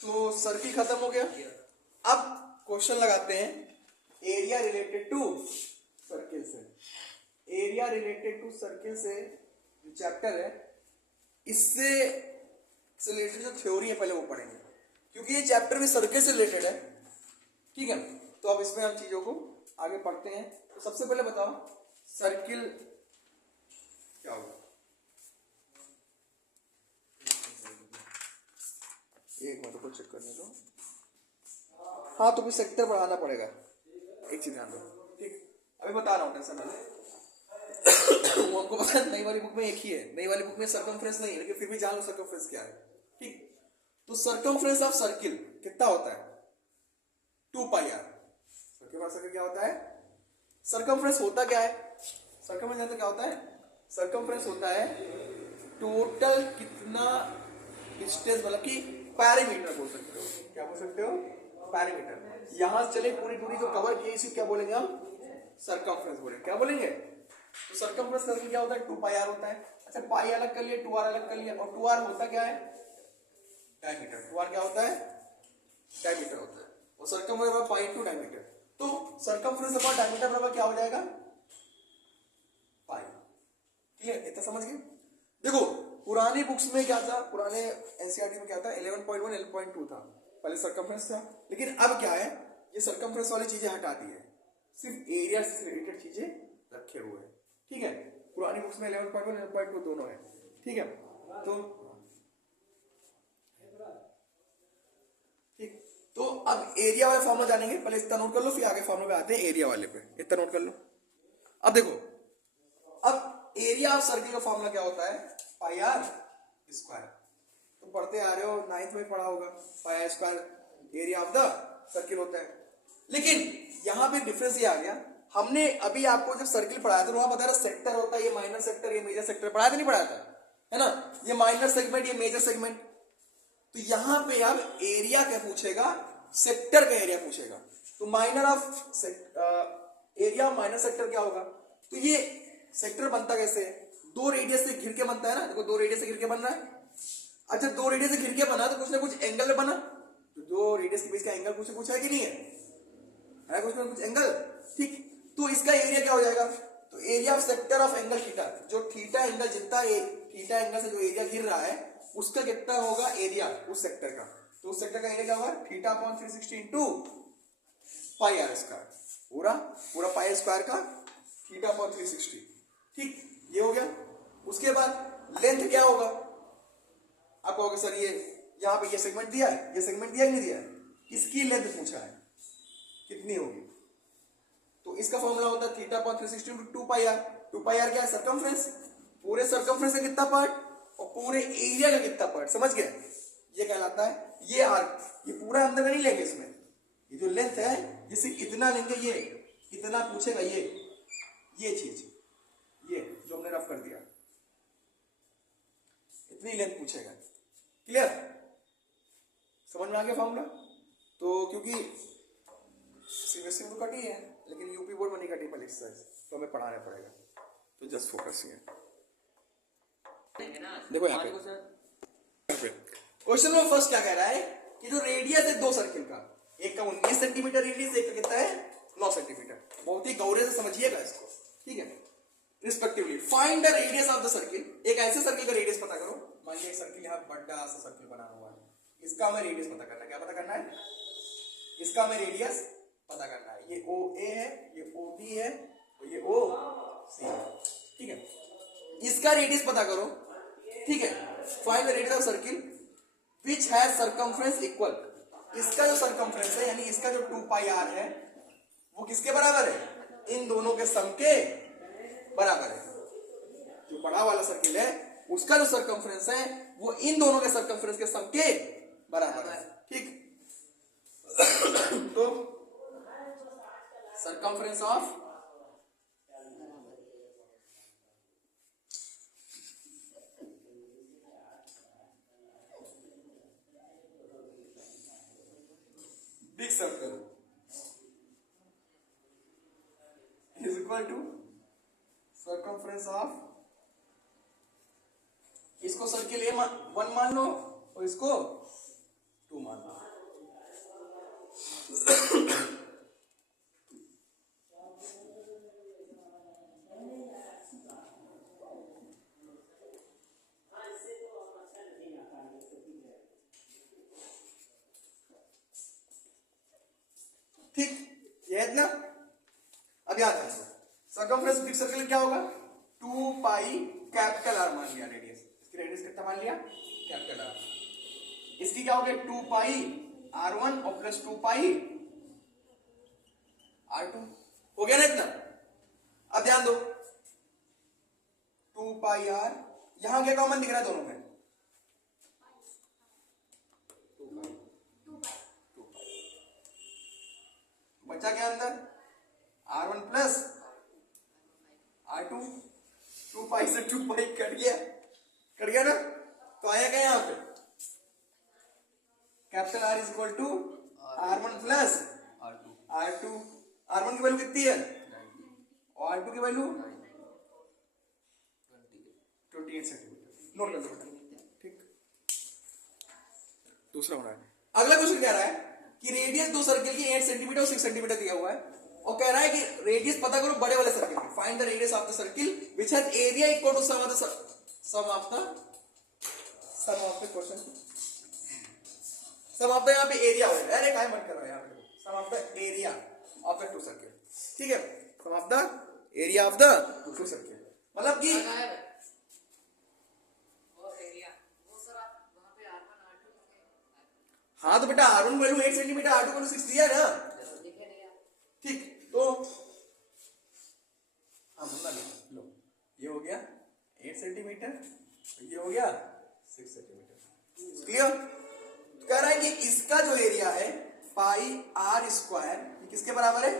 तो सर्किल खत्म हो गया। अब क्वेश्चन लगाते हैं एरिया रिलेटेड टू सर्किल से। एरिया रिलेटेड टू सर्किल से जो चैप्टर है इससे रिलेटेड जो थ्योरी है पहले वो पढ़ेंगे, क्योंकि ये चैप्टर भी सर्किल से रिलेटेड है। ठीक है, तो अब इसमें हम चीजों को आगे पढ़ते हैं। तो सबसे पहले बताओ सर्किल क्या होगा। एक मिनट को चेक करने दो। हाँ, तो फिर सेक्टर बढ़ाना पड़ेगा, एक चीज ध्यान दो। ठीक, अभी बता रहा हूँ, टेंशन ना लो। वो हमको पता है नई वाली बुक में एक ही है, नई वाली बुक में सर्कमफ्रेंस नहीं है, लेकिन फिर भी जान लो सर्कमफ्रेंस क्या है। ठीक, तो सर्कमफ्रेंस ऑफ सर्किल कितना होता है? 2 पाई आर। सर्किल क्या होता है? सर्कमफ्रेंस होता क्या है? सर्कमफ्रेंस जानते क्या होता है? सर्कमफ्रेंस होता है टोटल कितना डिस्टेंस, मतलब कि पैरामीटर बोल सकते हो। क्या बोल सकते हो? पैरामीटर। यहां से चले पूरी दूरी जो कवर की इसी क्या बोलेंगे हम? सर्कमफ्रेंस बोलेंगे। क्या बोलेंगे? तो सर्कमफ्रेंस सर्किल क्या होता है? 2 पाई आर होता है। अच्छा, पाई अलग कर लिया, 2r अलग कर लिया, और 2r होता क्या है? डायमीटर। 2r क्या होता है? डायमीटर होता है, और सर्कमफ्रेंस बराबर पाई टू डायमीटर। तो सर्कमफ्रेंस अपॉन डायमीटर बराबर क्या हो जाएगा? पाई। क्लियर? इतना समझ गए? देखो पुरानी बुक्स में क्या था, पुराने एनसीईआरटी में क्या था, 11.1 11.2 था, पहले सर्कमफ्रेंस था। लेकिन अब क्या है, ये सर्कमफ्रेंस वाली चीजें हटा दी है, सिर्फ एरिया से रिलेटेड चीजें रखे हुए हैं। ठीक है, पुरानी बुक्स में 11.1 11.2 दोनों है। ठीक है, तो ठीक, तो अब एरिया वाले फॉर्मूला जानेंगे, पहले इतना नोट कर लो, फिर आगे फॉर्मूला पे आते हैं एरिया वाले पे। इतना नोट कर लो। अब देखो, अब एरिया ऑफ सर्किल का फॉर्मूला क्या होता है? Pi r square. तो पढ़ते आ रहे हो, 9th में पढ़ा होगा, pi r square area of the circle होता है। लेकिन यहां पे डिफरेंस ये आ गया, हमने अभी आपको जब सर्किल पढ़ाया था वहां बता रहा सेक्टर होता है, ये माइनर सेक्टर, ये मेजर सेक्टर, पढ़ाया था नहीं पढ़ाया था? है ना, ये माइनर सेगमेंट, ये मेजर सेगमेंट। तो यहां पे अब एरिया क्या पूछेगा? सेक्टर का एरिया पूछेगा। तो minor of area minor sector क्या होगा? तो ये सेक्टर बनता कैसे है? 2 रेडियस से घिर के बनता है ना। देखो 2 रेडियस से घिर के बन रहा है। अच्छा, 2 रेडियस से घिर के बना तो कुछ ना कुछ एंगल बना। तो 2 रेडियस के बीच का एंगल कुछ ना कुछ है कि नहीं है? है कुछ ना कुछ एंगल। ठीक, तो इसका एरिया क्या हो जाएगा? तो area of sector of angle theta, जो थीटा एंगल जितना थीटा एंगल से जो एरिया घिर रहा है उसका कितना होगा एरिया उस सेक्टर का? तो उस सेक्टर का एरिया क्या होगा? Theta upon 360 into pi r square. पूरा पूरा पाई स्क्वायर का थीटा अपॉन 360। ठीक, ये हो गया। उसके बाद लेंथ क्या होगा? आप कहोगे सर ये यहाँ पे ये सेगमेंट दिया है, ये सेगमेंट दिया नहीं दिया है, इसकी लेंथ पूछा है, कितनी होगी? तो इसका फॉर्मूला होता है theta upon 360 into 2 pi r. 2 pi r क्या है? सर्कमफ्रेंस। पूरे सर्कमफ्रेंस का कितना पार्ट और पूरे एरिया का कितना पार्ट, समझ गए? ये कहलाता है ये आर। ये पूरा अंदर में नहीं लेंगे, इसमें ये जो लेंथ है ये सिर्फ इतना लेंगे, ये इतना पूछेगा, ये चीज, ये जो हमने रफ कर दिया, इतनी लेंथ पूछेगा। क्लियर? समझ में आ गया फॉर्मूला? तो क्योंकि सीबीएसई में तो कटी है, लेकिन यूपी बोर्ड में नहीं कटी पहले एक्सरसाइज, तो हमें पढ़ाना पड़ेगा। तो जस्ट फोकस है। देखो यहाँ पे क्वेश्चन में फर्स्ट क्या कह रहा है कि जो रेडियस है 2 सर्किल का, एक का 19 सेंटीमीटर रेडियस, एक का कितना है 9 सेंटीमीटर। बहुत ही गौरे से समझिएगा इसको। ठीक है, respectively find the radius of the circle. एक ऐसे सर्किल का रेडियस पता करो। मान लीजिए एक सर्किल यहाँ बड़ा सा सर्किल बना हुआ है, इसका हमें रेडियस पता करना है। क्या पता करना है? इसका हमें रेडियस पता करना है। ये OA है, ये OB है, और ये OC है। ठीक है, इसका रेडियस पता करो। ठीक है, find the radius of circle which has circumference equal. इसका जो सर्कमफ्रेंस है यानी इसका जो 2 पाई आर है वो किसके बराबर है? इन दोनों के सम के बराबर है। जो बड़ा वाला सर्किल है उसका जो सर्कमफ्रेंस है वो इन दोनों के सर्कमफ्रेंस के सम के बराबर है। ठीक, तो circumference of big circle is equal to circumference of, इसको सर्किल A1 मान लो और इसको 2 मान लो। ठीक, ये है ना। अब याद है सर्कमफ्रेंस बिग सर्कल क्या होगा, 2 पाई कैपिटल आर मान लिया रेडियस, इसकी रेडियस कितना मान लिया, कैपिटल आर। इसकी क्या हो गया, 2 पाई r1 और प्लस 2 पाई r2, हो गया ना इतना। अब ध्यान दो 2 पाई r, यहां क्या कॉमन दिख रहा है दोनों में, 2 पाई बचा क्या अंदर, r1 प्लस r2, 2 पाई से 2 पाई कट गया ना, तो आया क्या यहां पे, capital R is equal to R1 plus R2। R1 की वैल्यू कितनी है और R2 की वैल्यू 28 सेंटीमीटर, नोट कर लो। ठीक, दूसरा होना है। अगला क्वेश्चन कह रहा है कि रेडियस दो सर्किल की 8 सेंटीमीटर और 6 सेंटीमीटर दिया हुआ है और कह रहा है कि रेडियस पता करो बड़े वाले सर्किल की, find the radius of the circle which has area equal to sum of the question. Sum of the यहाँ पे एरिया हो रहा है, अरे काय मत करो यहाँ पे, sum of the area of the two circle. ठीक है, sum of the area of the two circle, मतलब कि हाँ तो बेटा R1 value 8 centimetre, R2 value 6 दिया ना। ठीक, तो हाँ लो, ये हो गया 8 सेंटीमीटर, ये हो गया 6 सेंटीमीटर। क्लियर, कह रहा है कि इसका जो एरिया है पाई r स्क्वायर किसके बराबर है,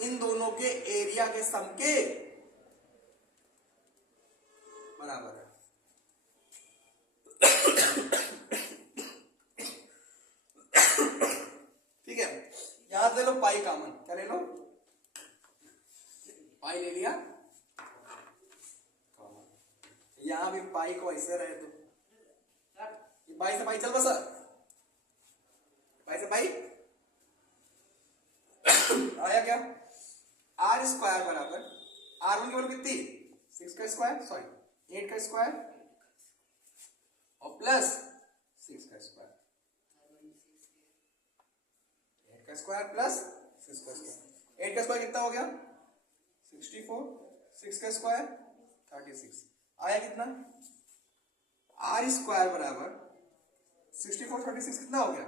इन दोनों के एरिया के सम के बराबर है। ठीक है, यहां ले लो पाई कॉमन, क्या ले लो, पाई ले लिया कॉमन, यहां भी पाई को ऐसे रहे तो पाई से पाई चल बसा, पाई से पाई आया क्या, आर स्क्वायर बराबर R1 की वैल्यू कितनी, 6 का स्क्वायर, सॉरी 8 का स्क्वायर और प्लस 6 का स्क्वायर, 8 का स्क्वायर प्लस 6 का स्क्वायर, 8 का स्क्वायर कितना हो गया 64, 6 का स्क्वायर 36, आया कितना, आर स्क्वायर बराबर 64 36 कितना हो गया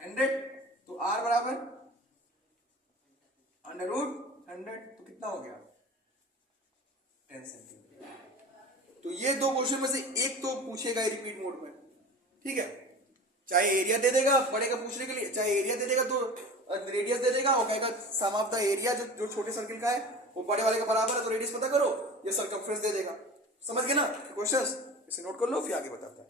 100, तो r बराबर अंडर रूट 100, तो कितना हो गया 10 सेंटीमीटर। तो ये दो क्वेश्चन में से एक तो पूछेगा रिपीट मोड में। ठीक है, चाहे एरिया दे देगा बड़े का पूछने के लिए, चाहे एरिया दे देगा तो रेडियस दे देगा और कहेगा सम ऑफ द एरिया जो छोटे सर्किल का है वो बड़े वाले का बराबर है, तो रेडियस पता करो, ये सर्कमफ्रेंस दे देगा। समझ गए ना क्वेश्चंस, इसे नोट कर लो फिर आगे बताता है।